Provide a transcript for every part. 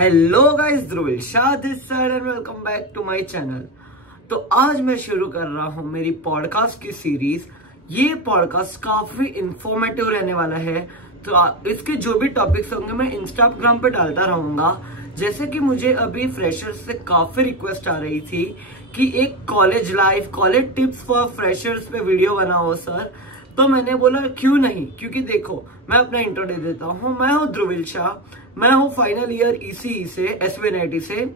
Hello guys, Dhruvil Shah this side and welcome back to my channel. तो आज मैं शुरू कर रहा हूं मेरी पॉडकास्ट की सीरीज। ये पॉडकास्ट काफी इंफॉर्मेटिव रहने वाला है। तो इसके जो भी टॉपिक्स होंगे मैं इंस्टाग्राम पे डालता रहूंगा। जैसे कि मुझे अभी फ्रेशर्स से काफी रिक्वेस्ट आ रही थी कि एक college life, college tips for freshers पे वीडियो बनाओ सर। तो मैंने बोला क्यों नहीं, क्योंकि देखो मैं अपना इंट्रो दे देता हूँ। मैं हूँ ध्रुविल शाह, मैं हूँ फाइनल ईयर ईसीई से, SVNIT से,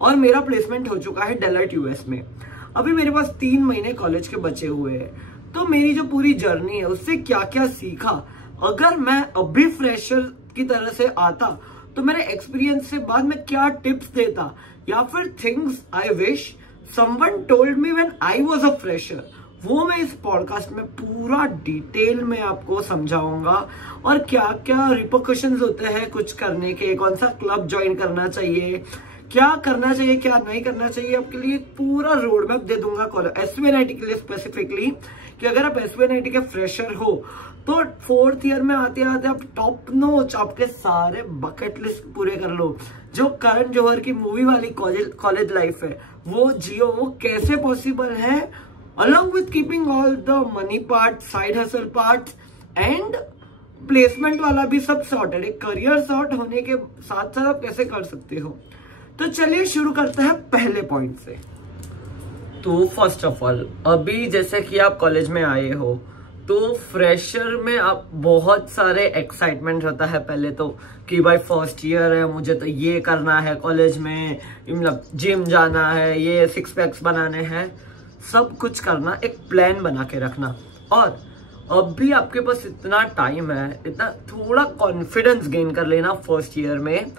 और मेरा प्लेसमेंट हो चुका है डेलॉयट यूएस में। अभी मेरे पास 3 महीने कॉलेज के बचे हुए हैं। तो मेरी जो पूरी जर्नी है उससे क्या क्या सीखा, अगर मैं अभी फ्रेशर की तरह से आता तो मेरे एक्सपीरियंस से बाद में क्या टिप्स देता, या फिर things I wish someone told me when I was a fresher, वो मैं इस पॉडकास्ट में पूरा डिटेल में आपको समझाऊंगा। और क्या क्या रिपोकशंस होते हैं कुछ करने के, कौन सा क्लब ज्वाइन करना चाहिए, क्या करना चाहिए क्या नहीं करना चाहिए, आपके लिए पूरा रोड मैप दे दूंगा SVNIT के लिए स्पेसिफिकली। कि अगर आप SVNIT के फ्रेशर हो तो 4th ईयर में आते आते आप टॉप नॉच आपके सारे बकेट लिस्ट पूरे कर लो। जो करण जौहर की मूवी वाली कॉलेज लाइफ है वो जियो, वो कैसे पॉसिबल है, along with keeping all the money part, side hustle parts and placement वाला भी सब सॉर्टेड। एक करियर सॉर्ट होने के साथ साथ आप कैसे कर सकते हो। तो चलिए शुरू करते हैं पहले पॉइंट से। तो फर्स्ट ऑफ ऑल, अभी जैसे कि आप कॉलेज में आए हो तो फ्रेशर में आप बहुत सारे एक्साइटमेंट होता है पहले तो, कि भाई फर्स्ट ईयर है, मुझे तो ये करना है कॉलेज में, मतलब जिम जाना है, ये 6 पैक्स बनाने हैं, सब कुछ करना, एक प्लान बना के रखना। और अब भी आपके पास इतना टाइम है, इतना थोड़ा कॉन्फिडेंस गेन कर लेना फर्स्ट ईयर में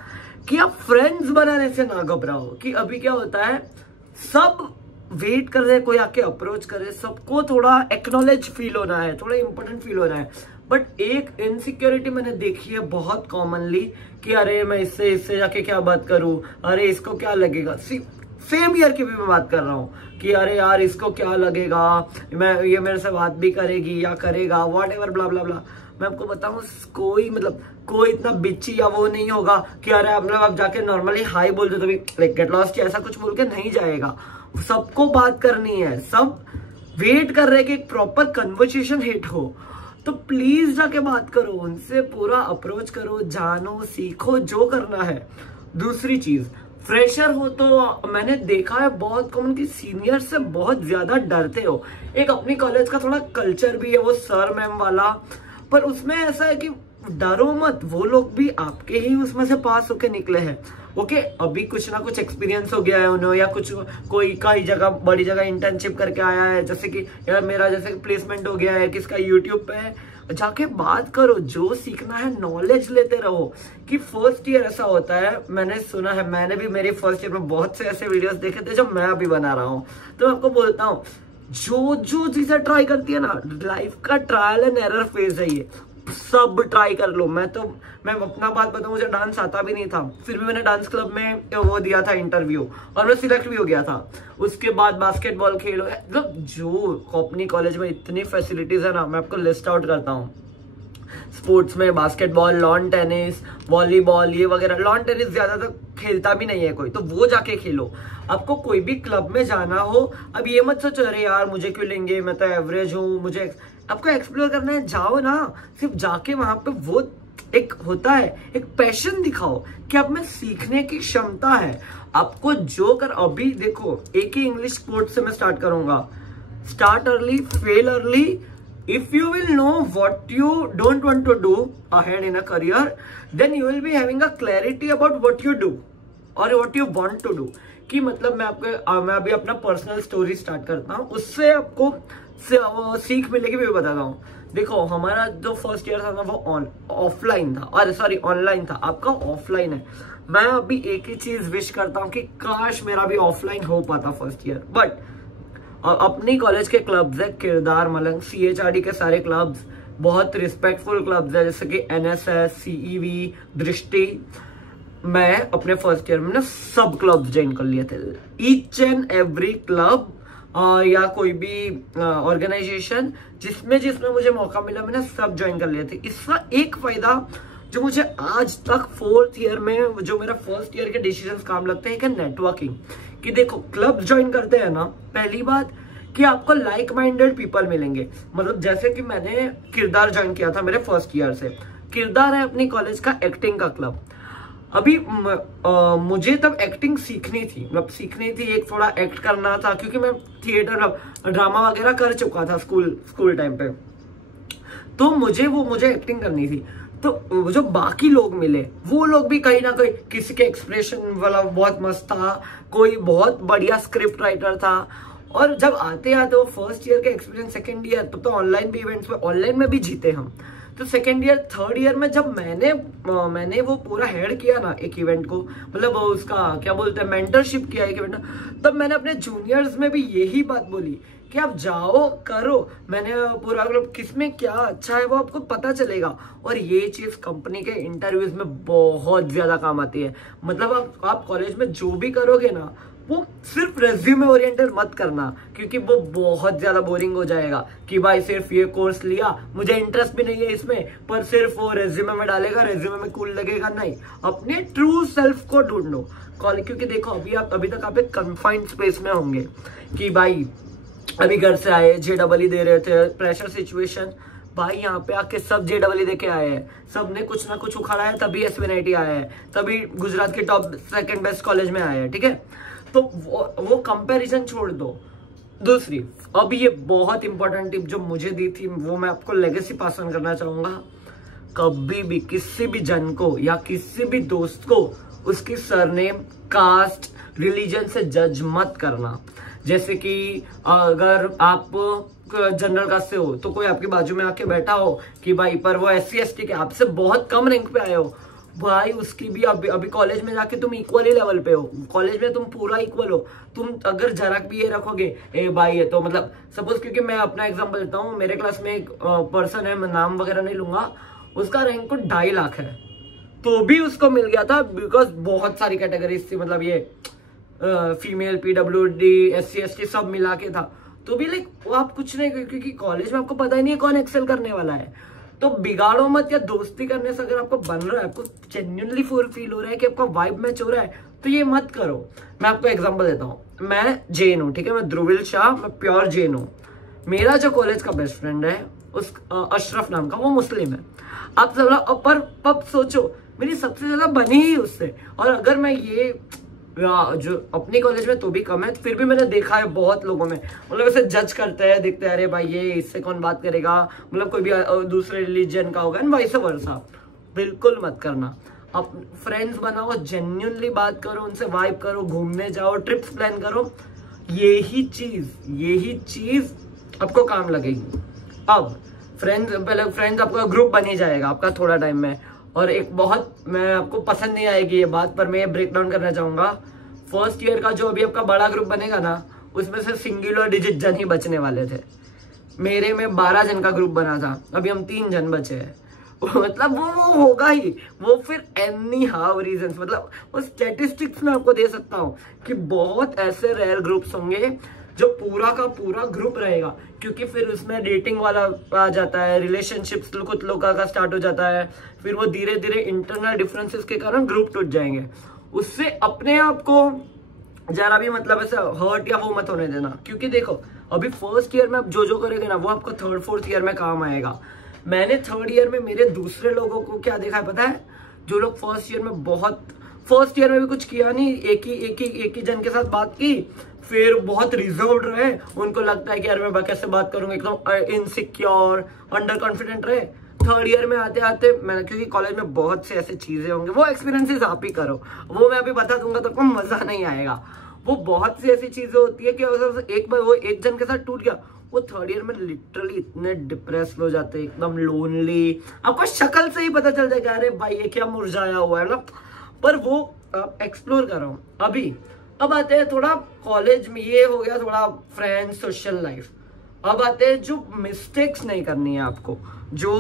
कि आप फ्रेंड्स बनाने से ना घबराओ। कि अभी क्या होता है, सब वेट कर रहे हैं कोई आके अप्रोच करे, सबको थोड़ा एक्नॉलेज फील होना है, थोड़ा इंपॉर्टेंट फील होना है। बट एक इनसिक्योरिटी मैंने देखी है बहुत कॉमनली कि अरे मैं इससे जाके क्या बात करूं, अरे इसको क्या लगेगा। सेम ईयर की भी मैं बात कर रहा हूँ कि अरे यार इसको क्या लगेगा, ये मेरे से बात भी करेगी या करेगा, वॉट एवर ब्ला ब्ला ब्ला। मैं आपको बताऊं, कोई इतना बिच्ची या वो नहीं होगा कि अरे आप जाके नॉर्मली हाई बोल दो तो भी गेट लॉस्ट ऐसा कुछ बोल के नहीं जाएगा। सबको बात करनी है, सब वेट कर रहे कि एक प्रॉपर कन्वर्सेशन हिट हो। तो प्लीज जाके बात करो उनसे, पूरा अप्रोच करो, जानो सीखो जो करना है। दूसरी चीज, फ्रेशर हो तो मैंने देखा है बहुत कॉमन कि सीनियर से बहुत ज्यादा डरते हो। एक अपनी कॉलेज का थोड़ा कल्चर भी है वो सर मैम वाला, पर उसमें ऐसा है कि डरो मत, वो लोग भी आपके ही उसमें से पास होके निकले हैं। ओके, अभी कुछ ना कुछ एक्सपीरियंस हो गया है उन्हें, या कुछ कोई कई जगह बड़ी जगह इंटर्नशिप करके आया है, जैसे कि यार मेरा जैसे प्लेसमेंट हो गया है, किसका यूट्यूब पे है, जाके बात करो, जो सीखना है नॉलेज लेते रहो। कि फर्स्ट ईयर ऐसा होता है, मैंने सुना है, मैंने भी मेरे फर्स्ट ईयर में बहुत से ऐसे वीडियोस देखे थे जो मैं अभी बना रहा हूँ। तो मैं आपको बोलता हूँ, जो चीजें ट्राई करती है ना, लाइफ का ट्रायल एंड एरर फेज है ये, सब ट्राई कर लो। मैं अपना बात बताऊं, मुझे डांस आता भी नहीं था, फिर भी मैंने डांस क्लब में वो दिया था इंटरव्यू और मैं सिलेक्ट भी हो गया था। उसके बाद बास्केटबॉल खेलो, मतलब जो अपनी कॉलेज में इतनी फैसिलिटीज है ना, मैं आपको लिस्ट आउट करता हूँ। स्पोर्ट्स में बास्केटबॉल, लॉन टेनिस, वॉलीबॉल, ये वगैरह। लॉन टेनिस ज्यादातर खेलता भी नहीं है कोई, तो वो जाके खेलो। आपको कोई भी क्लब में जाना हो, अब ये मत सोचो अरे यार मुझे क्यों लेंगे, मैं तो एवरेज हूँ, मुझे आपको एक्सप्लोर करना है, जाओ ना। सिर्फ जाके वहां पे वो एक होता है, एक पैशन दिखाओ कि आप में सीखने की क्षमता है आपको। जो कर अभी देखो, एक ही इंग्लिश कोट से मैं स्टार्ट करूंगा, start early, fail early. If you will know what you don't want to do ahead in a career, then you will be having a clarity about what you do or what you want to do. कि मतलब मैं अभी अपना personal story start करता हूँ, उससे आपको सीख मिलेगी, भी बताता हूँ। देखो, हमारा जो फर्स्ट ईयर था ना वो ऑफलाइन था, और सॉरी ऑनलाइन था, आपका ऑफलाइन है। मैं अभी एक ही चीज विश करता हूँ कि काश मेरा भी ऑफलाइन हो पाता फर्स्ट ईयर। बट अपनी कॉलेज के क्लब्स है, किरदार, मलंग, CHRD के सारे क्लब्स बहुत रिस्पेक्टफुल क्लब्स है, जैसे कि NSS, CEV, दृष्टि। मैं अपने फर्स्ट ईयर में ना सब क्लब्स ज्वाइन कर लिए थे, ईच एंड एवरी क्लब या कोई भी ऑर्गेनाइजेशन जिसमें मुझे मौका मिला, मैंने सब ज्वाइन कर लिए थे। इसका एक फायदा, जो मुझे आज तक 4th ईयर में जो मेरा फर्स्ट ईयर के डिसीजंस काम लगते हैं कि नेटवर्किंग, कि देखो क्लब ज्वाइन करते हैं ना, पहली बात कि आपको लाइक माइंडेड पीपल मिलेंगे। मतलब जैसे कि मैंने किरदार ज्वाइन किया था मेरे फर्स्ट ईयर से। किरदार है अपनी कॉलेज का एक्टिंग का क्लब। अभी मुझे तब एक्टिंग सीखनी थी, मतलब सीखनी थी, एक थोड़ा एक्ट करना था, क्योंकि मैं थिएटर ड्रामा वगैरह कर चुका था स्कूल टाइम पे। तो मुझे एक्टिंग करनी थी। तो जो बाकी लोग मिले वो लोग भी कहीं ना कहीं, किसी के एक्सप्रेशन वाला बहुत मस्त था, कोई बहुत बढ़िया स्क्रिप्ट राइटर था। और जब आते आते वो फर्स्ट ईयर के एक्सपीरियंस, सेकंड ईयर तो ऑनलाइन भी इवेंट्स में, ऑनलाइन में भी जीते हम। तो सेकंड ईयर थर्ड ईयर में जब मैंने वो पूरा हेड किया ना एक इवेंट को, मतलब उसका क्या बोलते हैं, मेंटरशिप किया एक इवेंट, तब मैंने अपने जूनियर्स में भी यही बात बोली कि आप जाओ करो। मैंने पूरा किसमें क्या अच्छा है वो आपको पता चलेगा। और ये चीज कंपनी के इंटरव्यूज में बहुत ज्यादा काम आती है। मतलब आप कॉलेज में जो भी करोगे ना, वो सिर्फ रेज्यूमे ओरिएंटेड मत करना, क्योंकि वो बहुत ज्यादा बोरिंग हो जाएगा कि भाई सिर्फ ये कोर्स लिया, मुझे इंटरेस्ट भी नहीं है इसमें, पर सिर्फ वो रेज्यूमे में डालेगा, रेज्यूमे में कूल लगेगा। नहीं, अपने ट्रू सेल्फ को ढूंढो कॉलेज। क्योंकि देखो अभी तक आप एक कन्फाइंड स्पेस में होंगे कि भाई अभी घर से आए, JEE दे रहे थे, प्रेशर सिचुएशन, भाई यहाँ पे आके सब JEE दे के आए हैं, सब ने कुछ ना कुछ उखाड़ा है, तभी SVNIT आया है, तभी गुजरात के टॉप सेकंड बेस्ट कॉलेज में आया है। ठीक है, तो वो कंपैरिजन छोड़ दो। दूसरी, अभी ये बहुत इंपॉर्टेंट टिप जो मुझे दी थी, वो मैं आपको लेगेसी पास ऑन करना चाहूंगा। कभी भी किसी भी जन को या किसी भी दोस्त को उसकी सरनेम, कास्ट, रिलीजन से जज मत करना। जैसे कि अगर आप जनरल कास्ट से हो तो कोई आपके बाजू में आके बैठा हो कि भाई पर वो SC ST के आपसे बहुत कम रैंक पे आए हो, भाई उसकी भी अभी कॉलेज में जाके तुम इक्वली लेवल पे हो, कॉलेज में तुम पूरा इक्वल हो। तुम अगर जरा भी ये रखोगे ए भाई ये तो, मतलब सपोज, क्योंकि मैं अपना एग्जांपल देता हूँ, मेरे क्लास में एक पर्सन है, मैं नाम वगैरह नहीं लूंगा, उसका रैंक 2.5 लाख है, तो भी उसको मिल गया था बिकॉज बहुत सारी कैटेगरीज थी, मतलब ये फीमेल, PWD, SC ST सब मिला के था। तो भी लाइक वो आप कुछ नहीं, क्योंकि कॉलेज में आपको पता ही नहीं है कौन एक्सेल करने वाला है। तो बिगाड़ो मत, या दोस्ती करने से अगर आपको बन रहा है, आपको जेन्युइनली फील हो रहा है कि आपका वाइब मैच हो रहा है, तो ये मत करो। मैं आपको एग्जांपल देता हूँ, मैं जैन हूँ, ठीक है, मैं ध्रुविल शाह, मैं प्योर जैन हूँ। मेरा जो कॉलेज का बेस्ट फ्रेंड है उस अशरफ नाम का, वो मुस्लिम है। आप सब पर सोचो, मेरी सबसे ज्यादा बनी ही उससे। और अगर मैं ये जो अपनी कॉलेज में तो भी कम है, फिर भी मैंने देखा है बहुत लोगों में, मतलब ऐसे जज करते हैं, देखते हैं अरे भाई ये इससे कौन बात करेगा, मतलब कोई भी दूसरे रिलीजन का होगा, वाइस वर्सा। बिल्कुल मत करना। अब फ्रेंड्स बनाओ, जेन्युइनली बात करो उनसे, वाइब करो, घूमने जाओ, ट्रिप्स प्लान करो, यही चीज आपको काम लगेगी। अब फ्रेंड्स आपका ग्रुप बन ही जाएगा आपका थोड़ा टाइम में। और एक बहुत, मैं आपको पसंद नहीं आएगी ये बात, पर मैं ये ब्रेक डाउन करना चाहूंगा। फर्स्ट ईयर का जो अभी आपका बड़ा ग्रुप बनेगा ना, उसमें से सिंगुलर डिजिट जन ही बचने वाले थे। मेरे में 12 जन का ग्रुप बना था, अभी हम 3 जन बचे हैं। मतलब वो होगा ही, वो फिर एनी हाउ रीजंस, मतलब वो स्टैटिस्टिक्स में आपको दे सकता हूँ कि बहुत ऐसे रेयर ग्रुप्स होंगे जो पूरा का पूरा ग्रुप रहेगा, क्योंकि फिर उसमें डेटिंग वाला आ जाता है, रिलेशनशिप्स कुछ लोगों का स्टार्ट हो जाता है, फिर वो धीरे धीरे इंटरनल डिफरेंसेस के कारण ग्रुप टूट जाएंगे। उससे अपने आप को जरा भी मतलब ऐसा हर्ट या वो मत होने देना, क्योंकि देखो अभी फर्स्ट ईयर में आप जो करेंगे ना, वो आपको थर्ड फोर्थ ईयर में काम आएगा। मैंने थर्ड ईयर में मेरे दूसरे लोगों को क्या देखा है पता है, जो लोग फर्स्ट ईयर में भी कुछ किया नहीं, एक ही जन के साथ बात की, फिर बहुत रिजर्व्ड रहे, उनको लगता है कि यार मैं कैसे बात करूंगा, एकदम इनसिक्योर, अंडर कॉन्फिडेंट रहे। थर्ड ईयर में आते आते मैंने, क्योंकि कॉलेज में बहुत से ऐसे चीजें होंगे, वो एक्सपीरियंसेस आप ही करो, वो मैं अभी बता दूंगा तो आपको मजा नहीं आएगा। वो बहुत सी ऐसी चीजें होती है कि एक बार वो एक जन के साथ टूट गया, वो थर्ड ईयर में लिटरली इतने डिप्रेस हो जाते हैं, एकदम लोनली, आपको शक्ल से ही पता चल जाएगा अरे भाई ये क्या मुरझाया हुआ है ना। पर वो एक्सप्लोर कर रहा हूँ अभी। अब आते हैं थोड़ा कॉलेज में, ये हो गया थोड़ा फ्रेंड सोशल लाइफ। अब आते हैं जो मिस्टेक्स नहीं करनी है आपको, जो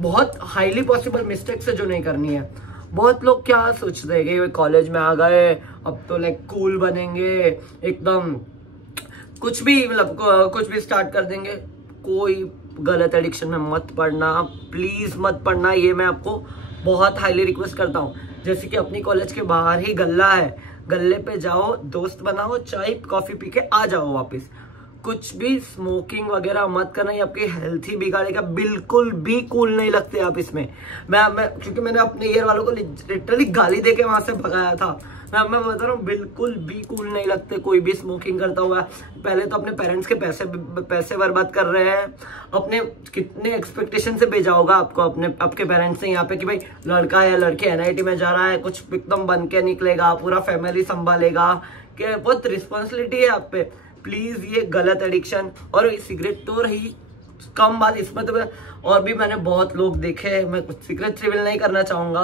बहुत हाईली पॉसिबल मिस्टेक्स है जो नहीं करनी है। बहुत लोग क्या सोचते हैं कि कॉलेज में आ गए अब तो लाइक कूल बनेंगे, एकदम कुछ भी मतलब कुछ भी स्टार्ट कर देंगे। कोई गलत एडिक्शन में मत पड़ना, प्लीज मत पड़ना, ये मैं आपको बहुत हाईली रिक्वेस्ट करता हूँ। जैसे कि अपनी कॉलेज के बाहर ही गल्ला है, गल्ले पे जाओ, दोस्त बनाओ, चाय कॉफी पी के आ जाओ वापस। कुछ भी स्मोकिंग वगैरह मत करना, ये आपकी हेल्थ ही बिगाड़ेगा। बिल्कुल भी कूल नहीं लगते आप इसमें। मैं क्योंकि मैंने अपने ईयर वालों को लिटरली गाली देके वहां से भगाया था। मैं बता रहा हूँ, बिल्कुल भी कूल नहीं लगते कोई भी स्मोकिंग करता हुआ। पहले तो अपने पेरेंट्स के पैसे बर्बाद कर रहे हैं। अपने कितने एक्सपेक्टेशन से भेजा होगा आपको आपके पेरेंट्स ने यहाँ पे कि भाई लड़का या लड़की NIT में जा रहा है, कुछ एकदम बन के निकलेगा, पूरा फैमिली संभालेगा, कि बहुत रिस्पॉन्सिबिलिटी है आप पे। प्लीज ये गलत एडिक्शन, और सिगरेट तो रही कम बात, इसमें तो और भी मैंने बहुत लोग देखे हैं। मैं कुछ सीक्रेट रिवील नहीं करना चाहूंगा,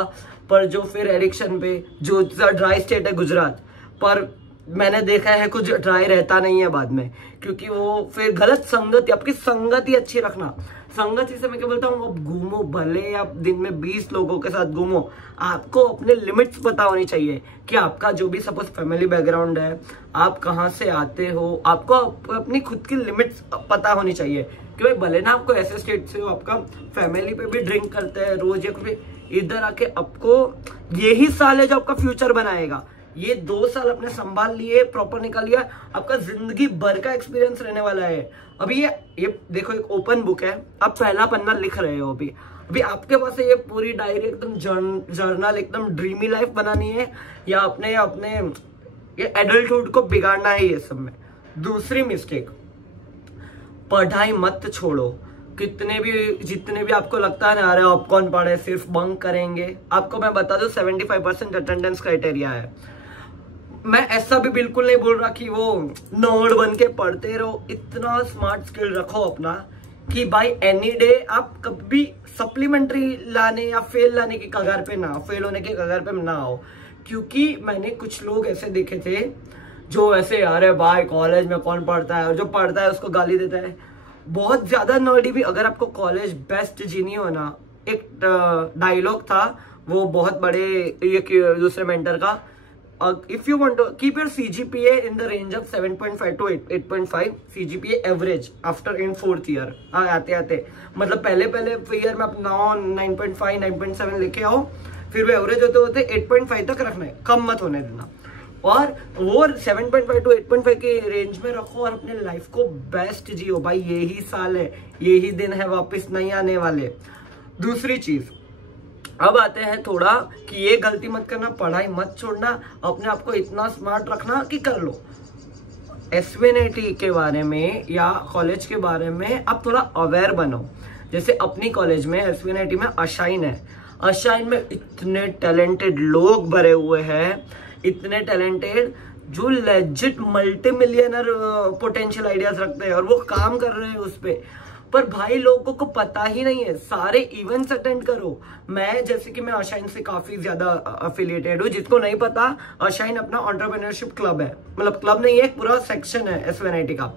पर जो फिर एडिक्शन पे, जो ड्राई स्टेट है गुजरात, पर मैंने देखा है कुछ ड्राई रहता नहीं है बाद में, क्योंकि वो फिर गलत संगत, आपकी संगत ही अच्छी रखना। संगत ही से मैं क्या बोलता हूँ, अब घूमो, भले आप दिन में 20 लोगों के साथ घूमो, आपको अपने लिमिट्स पता होनी चाहिए कि आपका जो भी सपोज फैमिली बैकग्राउंड है, आप कहाँ से आते हो, आपको अपनी खुद की लिमिट्स पता होनी चाहिए कि भाई भले ना आपको ऐसे स्टेट से हो, आपका फैमिली पे भी ड्रिंक करते हैं रोज, या कुछ इधर आके आपको यही साल है जो आपका फ्यूचर बनाएगा। ये 2 साल अपने संभाल लिए, प्रॉपर निकाल लिया, आपका जिंदगी भर का एक्सपीरियंस रहने वाला है। अभी ये देखो, एक ओपन बुक है, आप पहला पन्ना लिख रहे हो। अभी आपके पास ये पूरी डायरी एकदम जर्नल, एकदम ड्रीमी लाइफ बनानी है, या अपने ये एडल्टहुड को बिगाड़ना है ये सब में। दूसरी मिस्टेक, पढ़ाई मत छोड़ो। जितने भी आपको लगता है ना, अरे आप कौन पढ़े, सिर्फ बंक करेंगे, आपको मैं बता दूं 75% अटेंडेंस क्राइटेरिया है। मैं ऐसा भी बिल्कुल नहीं बोल रहा कि वो नर्ड बन के पढ़ते रहो। इतना स्मार्ट स्किल रखो अपना कि भाई एनी डे आप कभी सप्लीमेंट्री लाने या फेल लाने की कगार पे ना, फेल होने की कगार पे ना हो। क्योंकि मैंने कुछ लोग ऐसे देखे थे जो ऐसे, अरे भाई कॉलेज में कौन पढ़ता है, और जो पढ़ता है उसको गाली देता है। बहुत ज्यादा नर्डी भी। अगर आपको कॉलेज बेस्ट जीनी हो ना, एक डायलॉग था वो बहुत बड़े ये दूसरे मेंटर का, if you want to keep your CGPA in the range of 7.5 to 8.5 CGPA average after in 4th year, आते मतलब पहले ईयर में आप 9.5 9.7 लेके आओ, फिर वो एवरेज होते 8.5 तक रखना है, कम मत होने देना। और वो 7.5 to 8.5 के रेंज में रखो और अपने लाइफ को बेस्ट जियो। भाई यही साल है, यही दिन है, वापस नहीं आने वाले। दूसरी चीज, अब आते हैं थोड़ा कि ये गलती मत करना, पढ़ाई मत छोड़ना, अपने आप को इतना स्मार्ट रखना कि कर लो। SVNIT के बारे में या कॉलेज के बारे में आप थोड़ा अवेयर बनो। जैसे अपनी कॉलेज में SVNIT में अशाइन है, अशाइन में इतने टैलेंटेड लोग भरे हुए हैं, इतने टैलेंटेड जो legit multi millionaire potential ideas रखते हैं और वो काम कर रहे हैं उस पे। पर भाई लोगों को पता ही नहीं है। सारे इवेंट्स अटेंड करो। मैं जैसे कि मैं अशाइन से काफी ज्यादा अफिलिएटेड हूँ। जिसको नहीं पता, अशाइन अपना एंटरप्रेन्योरशिप क्लब है, मतलब क्लब नहीं है, एक पूरा सेक्शन है SVNIT का।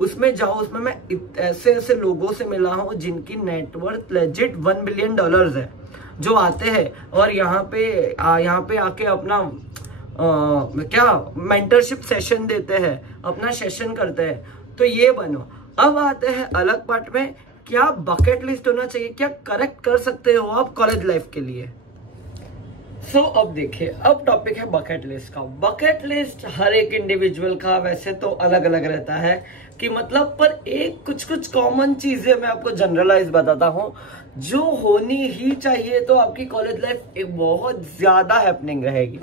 उसमें जाओ, उसमें मैं ऐसे लोगों से मिला हूँ जिनकी नेटवर्थ लेजिट $1 बिलियन है, जो आते हैं और यहाँ पे आके अपना क्या मेंटरशिप सेशन देते हैं, अपना सेशन करते हैं। तो ये बनो। अब आते हैं अलग पार्ट में, क्या बकेट लिस्ट होना चाहिए, क्या करेक्ट कर सकते हो आप कॉलेज लाइफ के लिए। अब देखिए, अब टॉपिक है बकेट लिस्ट का। बकेट लिस्ट हर एक इंडिविजुअल का वैसे तो अलग अलग रहता है कि मतलब, पर एक कुछ कॉमन चीजें मैं आपको जनरलाइज बताता हूँ जो होनी ही चाहिए, तो आपकी कॉलेज लाइफ एक बहुत ज्यादा हैपनिंग रहेगी।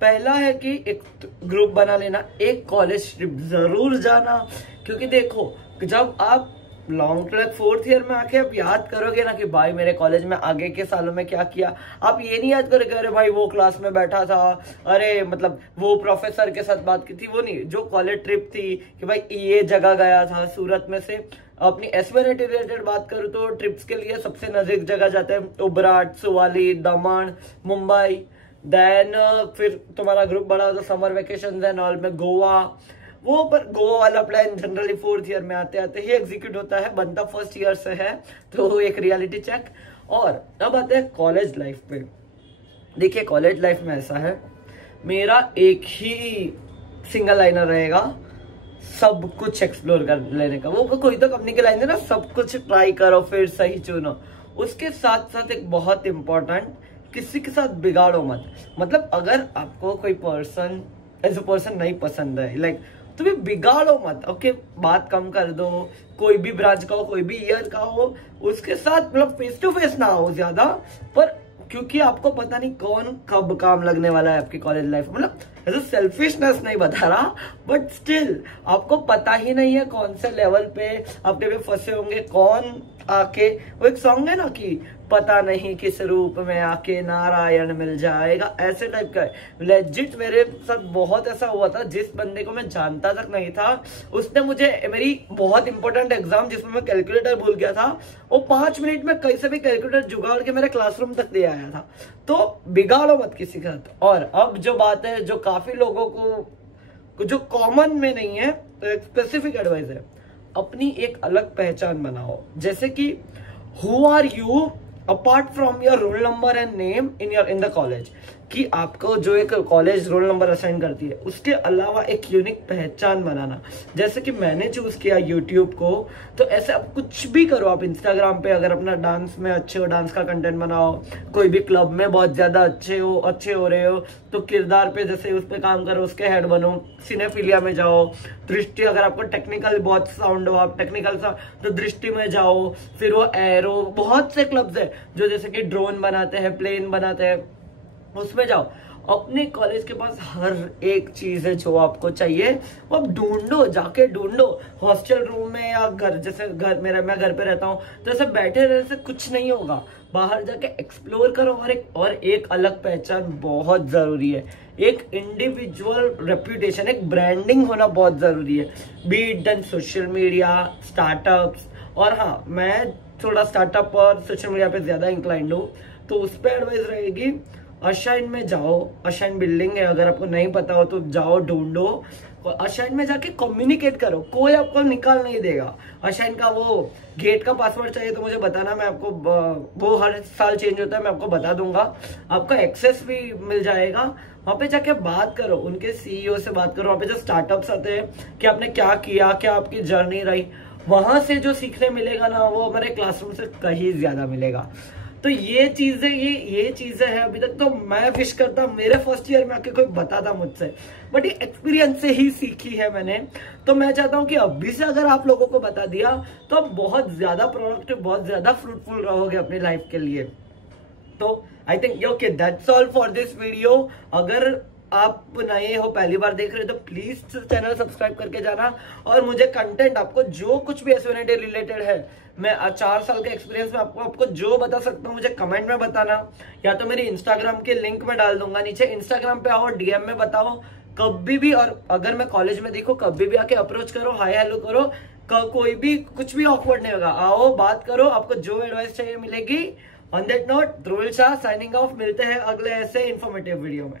पहला है कि एक ग्रुप बना लेना, एक कॉलेज ट्रिप जरूर जाना। क्योंकि देखो, जब आप लॉन्ग ट्रैक 4th ईयर में आके आप याद करोगे ना कि भाई मेरे कॉलेज में आगे के सालों में क्या किया, आप ये नहीं याद करोगे अरे भाई वो क्लास में बैठा था, अरे मतलब वो प्रोफेसर के साथ बात की थी, वो नहीं। जो कॉलेज ट्रिप थी कि भाई ये जगह गया था, सूरत में से अपनी SVNIT रिलेटेड बात करूँ तो ट्रिप्स के लिए सबसे नजदीक जगह जाते हैं उबराट, सुवाली, दमन, मुंबई। देन फिर तुम्हारा ग्रुप बड़ा होता, समर वेकेशन एंड ऑल में गोवा। वो पर गोवा वाला प्लान जनरली 4th ईयर में आते आते ही एग्जीक्यूट होता है, बनता 1st ईयर से है, तो एक रियलिटी चेक। और अब आते हैं कॉलेज लाइफ पे। देखिए कॉलेज लाइफ में ऐसा है, मेरा एक ही सिंगल लाइनर रहेगा, सब कुछ एक्सप्लोर कर लेने का। वो कोई तो कंपनी की लाइन है ना, सब कुछ ट्राई करो फिर सही चुनो। उसके साथ साथ एक बहुत इंपॉर्टेंट, किसी के साथ बिगाड़ो मत। मतलब अगर आपको कोई पर्सन एज अ पर्सन नहीं पसंद है, लाइक तो भी बिगाड़ो मत। ओके, बात कम कर दो, कोई भी ब्रांच का हो, कोई भी ईयर का हो, उसके साथ मतलब फेस टू फेस ना हो ज्यादा, पर क्योंकि आपको पता नहीं कौन कब काम लगने वाला है आपकी कॉलेज लाइफ। मतलब ऐसे सेल्फिशनेस नहीं बता रहा, बट स्टिल आपको पता ही नहीं है कौन से लेवल पे अपने पे फंसे होंगे, कौन आके, वो एक सॉन्ग है ना कि पता नहीं किस रूप में आके नारायण मिल जाएगा, ऐसे टाइप का है। लेजिट मेरे साथ बहुत ऐसा हुआ था, जिस बंदे को मैं जानता तक नहीं था, उसने मुझे मेरी बहुत इंपॉर्टेंट एग्जाम जिसमें मैं कैलकुलेटर भूल गया था, वो 5 मिनट में कहीं से भी कैलकुलेटर जुगाड़ के मेरे क्लासरूम तक ले आया था। तो बिगाड़ो मत किसी के साथ। और अब जो बात है, जो काफी लोगों को जो कॉमन में नहीं है, तो एक स्पेसिफिक एडवाइस है, अपनी एक अलग पहचान बनाओ। जैसे कि who are you apart from your roll number and name in the college, कि आपको जो एक कॉलेज रोल नंबर असाइन करती है, उसके अलावा एक यूनिक पहचान बनाना। जैसे कि मैंने चूज किया यूट्यूब को, तो ऐसे आप कुछ भी करो। आप इंस्टाग्राम पे अगर अपना डांस में अच्छे हो, डांस का कंटेंट बनाओ। कोई भी क्लब में बहुत ज्यादा अच्छे हो रहे हो, तो किरदार पे जैसे उस पे काम करो, उसके हेड बनो। सिनेफिलिया में जाओ। दृष्टि, अगर आपको टेक्निकल बहुत साउंड हो, आप टेक्निकल सा, तो दृष्टि में जाओ। फिर वो एरो, बहुत से क्लब्स है जो जैसे कि ड्रोन बनाते हैं, प्लेन बनाते हैं, उसमें जाओ। अपने कॉलेज के पास हर एक चीज है जो आपको चाहिए, वो आप ढूंढो, जाके ढूंढो। हॉस्टल रूम में या घर, जैसे घर मैं घर पे रहता हूँ, तो ऐसे बैठे रहने से कुछ नहीं होगा। बाहर जाके एक्सप्लोर करो। और एक अलग पहचान बहुत जरूरी है। एक इंडिविजुअल रेप्यूटेशन, एक ब्रांडिंग होना बहुत जरूरी है। B it done social media, startups. और हाँ, मैं थोड़ा स्टार्टअप और सोशल मीडिया पे ज्यादा इंक्लाइंड हूँ, तो उस पर एडवाइस रहेगी, अशाइन में जाओ। अशाइन बिल्डिंग है, अगर आपको नहीं पता हो तो जाओ, ढूंढो। अशाइन में जाके कम्युनिकेट करो, कोई आपको निकाल नहीं देगा। अशाइन का वो गेट का पासवर्ड चाहिए तो मुझे बताना, मैं आपको, वो हर साल चेंज होता है, मैं आपको बता दूंगा। आपको एक्सेस भी मिल जाएगा। वहां पे जाके बात करो, उनके सीईओ से बात करो। वहां पे जो स्टार्टअप्स आते हैं कि आपने क्या किया, क्या आपकी जर्नी रही, वहां से जो सीखने मिलेगा ना, वो हमारे क्लासरूम से कहीं ज्यादा मिलेगा। तो ये चीजें हैं। अभी तक तो मैं विश करता, मेरे फर्स्ट ईयर में आके कोई बताता मुझसे, बट ये एक्सपीरियंस से ही सीखी है मैंने। तो मैं चाहता हूँ कि अभी से अगर आप लोगों को बता दिया, तो आप बहुत ज्यादा प्रोडक्टिव, बहुत ज्यादा फ्रूटफुल रहोगे अपनी लाइफ के लिए। तो I think okay, that's all for this video. अगर आप नए हो, पहली बार देख रहे हो, तो प्लीज चैनल सब्सक्राइब करके जाना। और मुझे कंटेंट, आपको जो कुछ भी एसओएनएटी रिलेटेड है, मैं 4 साल के एक्सपीरियंस में आपको जो बता सकता हूँ, मुझे कमेंट में बताना, या तो मेरी इंस्टाग्राम के लिंक में डाल दूंगा नीचे। इंस्टाग्राम पे आओ, डीएम में बताओ कभी भी। और अगर मैं कॉलेज में देखो, कभी भी आके अप्रोच करो, हाय हेलो करो, कोई भी कुछ भी ऑकवर्ड नहीं होगा। आओ, बात करो, आपको जो एडवाइस चाहिए मिलेगी। On that note, Dhruv Shah signing off. मिलते हैं अगले ऐसे इंफॉर्मेटिव वीडियो में।